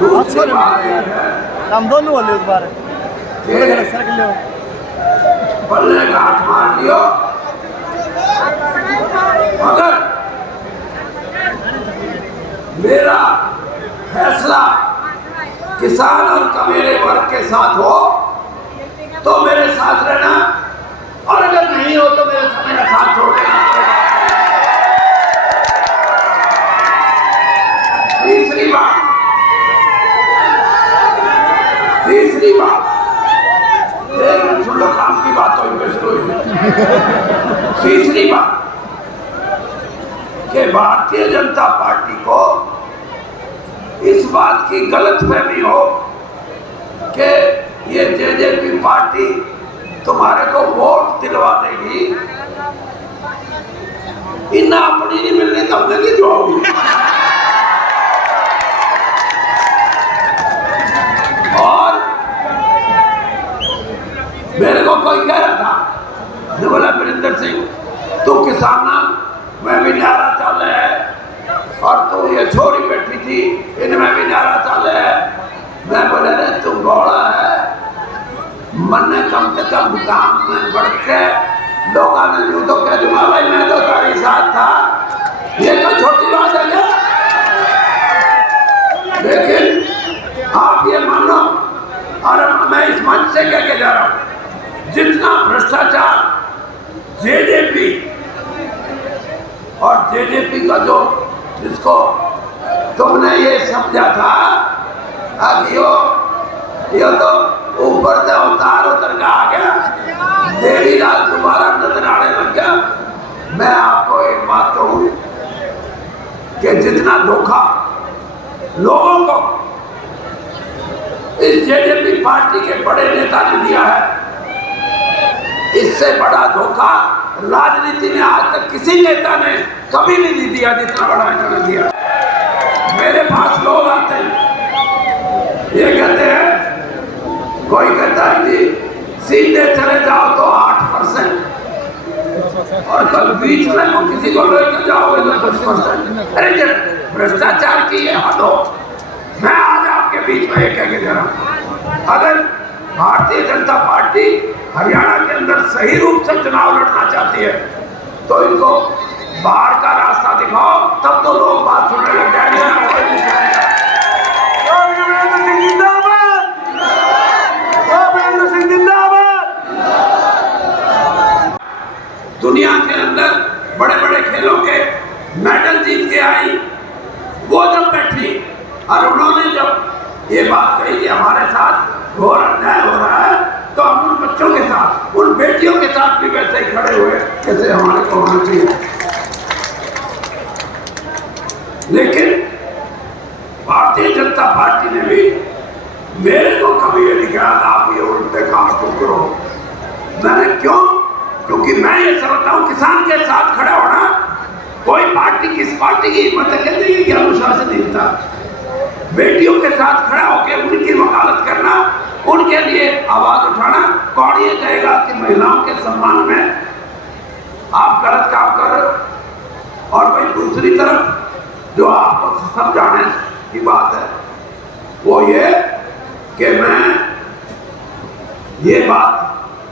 दूसरी बात यह है हम दोनों वाले एक बार थोड़ा थोड़ा सरक लो बल्ले का हाथ मार लियो। अगर मेरा फैसला किसान और कमेरे वर्ग के साथ हो तो मेरे साथ रहना, और अगर नहीं हो तो मेरा साथ छोड़ देना। तीसरी बात एक मिनट सुन लो, काम की बात तो इनमें शुरू हुई। तीसरी बात कि भारतीय जनता पार्टी को इस बात की गलतफहमी हो कि ये जेजेपी पार्टी तुम्हारे को वोट दिलवा देगी, इन्हें अपनी नहीं मिलने तो हमने की जोड़ोगी। और मेरे को कोई कह रहा था, जो बोला वीरेंद्र सिंह तू किसान में भी नारा चल है और तू ये छोरी बैठी थी इनमें भी नारा चल है। मैं बोले रे तू बौड़ा है, मन कम से कम काम में बढ़ के लोगों ने यूं तो कह दूंगा भाई मैं तो तारी साथ था, ये तो छोटी बात है क्या? लेकिन आप ये मानो, और मैं इस मंच से कह के जा रहा हूं, जितना भ्रष्टाचार जेजेपी और जेजेपी का जो जिसको तुमने ये समझा था कि यो तो ऊपर से अवतार उतर का आ गया, देवी रात दोबारा नजर आने लग गया। मैं आपको एक बात कहूं कि जितना धोखा लोगों को इस जेजेपी पार्टी के बड़े नेता ने दिया है, इससे बड़ा धोखा राजनीति में आज तक किसी नेता ने कभी नहीं दिया जितना बड़ा इन्होंने दिया। मेरे पास लोग आते हैं, ये कहते हैं, कोई कहता है कि सीधे चले जाओ तो 8%, और कल बीच में को किसी को लेकर जाओगे तो 10%। अरे जब भ्रष्टाचार की ये हद हो, मैं आज आपके बीच में ये कह के जा रहा हूं, अगर भारतीय जनता पार्टी हरियाणा के अंदर सही रूप से चुनाव लड़ना चाहती है तो इनको बाहर का रास्ता दिखाओ, तब तो लोग बात सुनने लग जाएंगे। दुनिया के अंदर बड़े बड़े खेलों के मेडल जीत के आई, वो जब बैठी और उन्होंने जब ये बात कही कि हमारे साथ घोर अन्याय हो रहा है, तो हम उन बच्चों के साथ, उन बेटियों के साथ भी वैसे ही खड़े हुए जैसे हमारे को होना चाहिए। लेकिन भारतीय जनता पार्टी ने भी मेरे को कभी ये नहीं कहा आप ये उल्टे काम क्यों करो। मैंने क्यों? क्योंकि मैं ये समझता हूं किसान के साथ खड़ा होना, कोई पार्टी किस पार्टी की हिम्मत कहती है कि अनुशासनहीनता। बेटियों के साथ खड़ा होकर उनकी वकालत करना, उनके लिए आवाज उठाना। कौन ये कहेगा कि महिलाओं के सम्मान में आप गलत काम कर रहे हो? और भाई दूसरी तरफ जो आपको समझाने की बात है वो ये कि मैं ये बात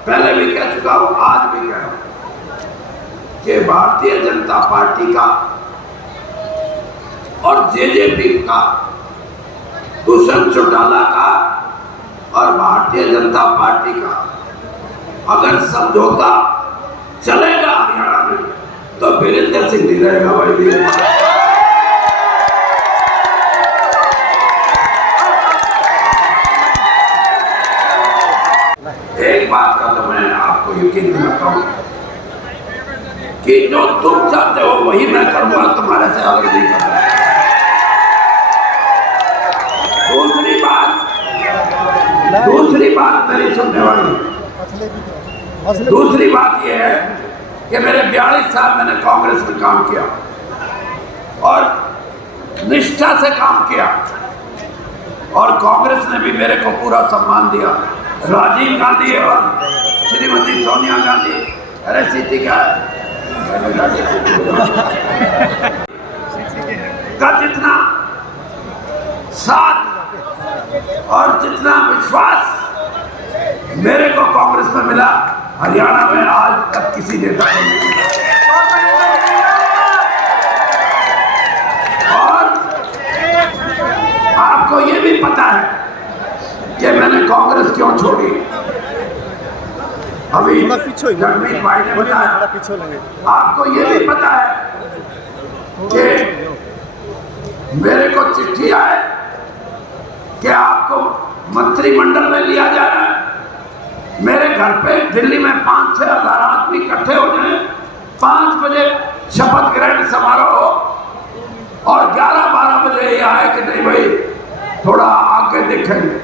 पहले भी कह चुका हूं, आज भी कह रहा हूं कि भारतीय जनता पार्टी का और जेजेपी का, दुष्यंत चौटाला का और भारतीय जनता पार्टी का अगर समझौता चलेगा हरियाणा में तो वीरेंद्र सिंह नहीं रहेगा भाई। एक बात का तो मैं आपको यकीन दिलाता हूं कि जो तुम चाहते हो वही मैं करूंगा, तुम्हारे से आगे नहीं करूंगा। दूसरी बात मेरी सुनने वाली, दूसरी बात यह है कि मेरे 42 साल मैंने कांग्रेस में काम किया और निष्ठा से काम किया, और कांग्रेस ने भी मेरे को पूरा सम्मान दिया। राजीव गांधी और श्रीमती सोनिया गांधी, अरे सीटी का जितना साथ और जितना विश्वास मेरे को कांग्रेस में मिला, हरियाणा में आज तक किसी नेता को नहीं मिला। और आपको ये भी पता है कि मैंने कांग्रेस क्यों छोड़ी। अभी जगमीत भाई ने बताया, आपको ये भी पता है कि मेरे को चिट्ठी आए कि आपको मंत्रिमंडल में लिया जा रहा है। मेरे घर पे दिल्ली में 5-6 हज़ार आदमी इकट्ठे हो जाए, 5 बजे शपथ ग्रहण समारोह हो और 11-12 बजे ये आए कि नहीं भाई थोड़ा आगे देखेंगे।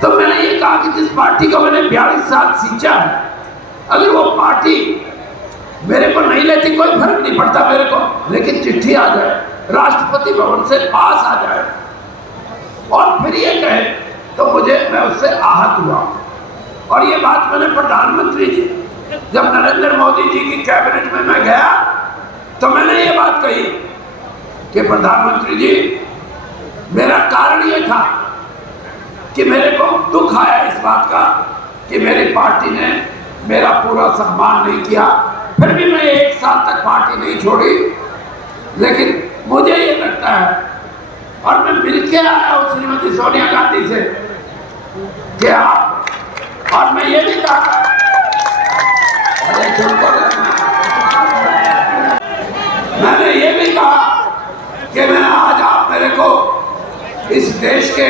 तो मैंने ये कहा कि जिस पार्टी को मैंने 42 साल सींचा है, अगर वो पार्टी मेरे को नहीं लेती कोई फर्क नहीं पड़ता मेरे को, लेकिन चिट्ठी आ जाए, राष्ट्रपति भवन से पास आ जाए और फिर ये कहे तो मैं उससे आहत हुआ। और ये बात मैंने प्रधानमंत्री जी, जब नरेंद्र मोदी जी की कैबिनेट में मैं गया तो मैंने ये बात कही कि प्रधानमंत्री जी, मेरा कारण ये था कि मेरे को दुख आया इस बात का कि मेरी पार्टी ने मेरा पूरा सम्मान नहीं किया। फिर भी मैं 1 साल तक पार्टी नहीं छोड़ी, लेकिन मुझे ये लगता है, और मैं मिलके आया हूँ श्रीमती सोनिया गांधी से कि आप, और मैं ये भी कहा, मैंने ये भी कहा कि मैं आज आप मेरे को इस देश के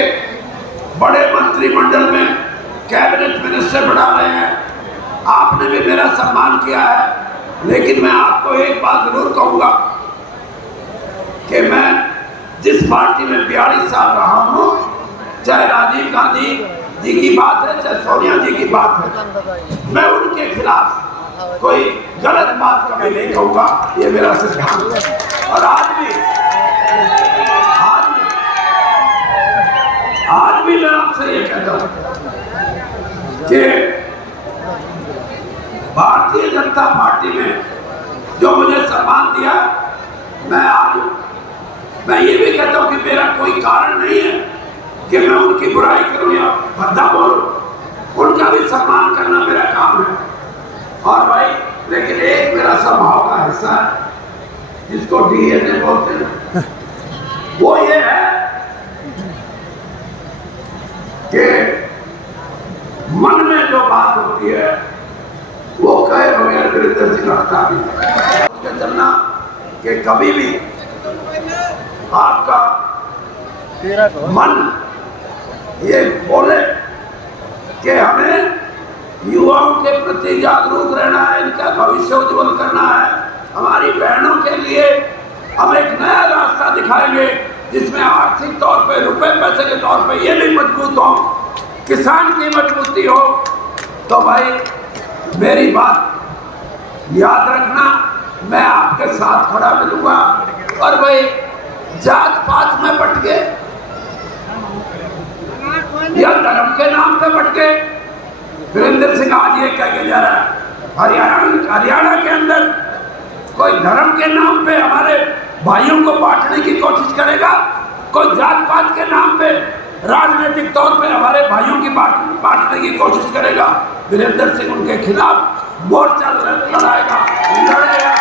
बड़े मंत्रिमंडल में कैबिनेट मिनिस्टर बना रहे हैं, आपने भी मेरा सम्मान किया है, लेकिन मैं आपको एक बात जरूर कहूंगा कि मैं जिस पार्टी में 42 साल रहा हूं, चाहे राजीव गांधी जी की बात है, चाहे सोनिया जी की बात है, मैं उनके खिलाफ कोई गलत बात कभी नहीं कहूंगा, ये मेरा सिद्धांत है। और आज भी मैं आपसे ये कहता हूं कि भारतीय जनता पार्टी में जो मुझे सम्मान दिया, मैं ये भी कहता हूं कि मेरा कोई कारण नहीं है कि मैं उनकी बुराई करूं या भद्दा बोलूं। उनका भी सम्मान करना मेरा काम है। और भाई, लेकिन एक मेरा स्वभाव का हिस्सा है जिसको डीएनए बोलते हैं, वो ये है कि मन में जो बात होती है वो कहे बगैर वीरेंद्र सिंह रखता भी उसके चलना कि कभी भी आपका मन ये बोले कि हमें युवाओं के प्रति जागरूक रहना है, इनका भविष्य उज्जवल करना है, हमारी बहनों के लिए हम एक नया रास्ता दिखाएंगे जिसमें आर्थिक तौर पे, रुपए पैसे के तौर पे ये नहीं मजबूत हो, किसान की मजबूती हो। तो भाई मेरी बात याद रखना, मैं आपके साथ खड़ा मिलूंगा। और भाई जात पात में भटके या धर्म के नाम पे भटके, वीरेंद्र सिंह आज ये कह के जा रहा है, हरियाणा के अंदर कोई धर्म के नाम पे हमारे भाइयों को बांटने की कोशिश करेगा, कोई जात पात के नाम पे राजनीतिक तौर पे हमारे भाइयों की बांटने की कोशिश करेगा, वीरेंद्र सिंह उनके खिलाफ मोर्चा लड़ाएगा, लड़ेगा।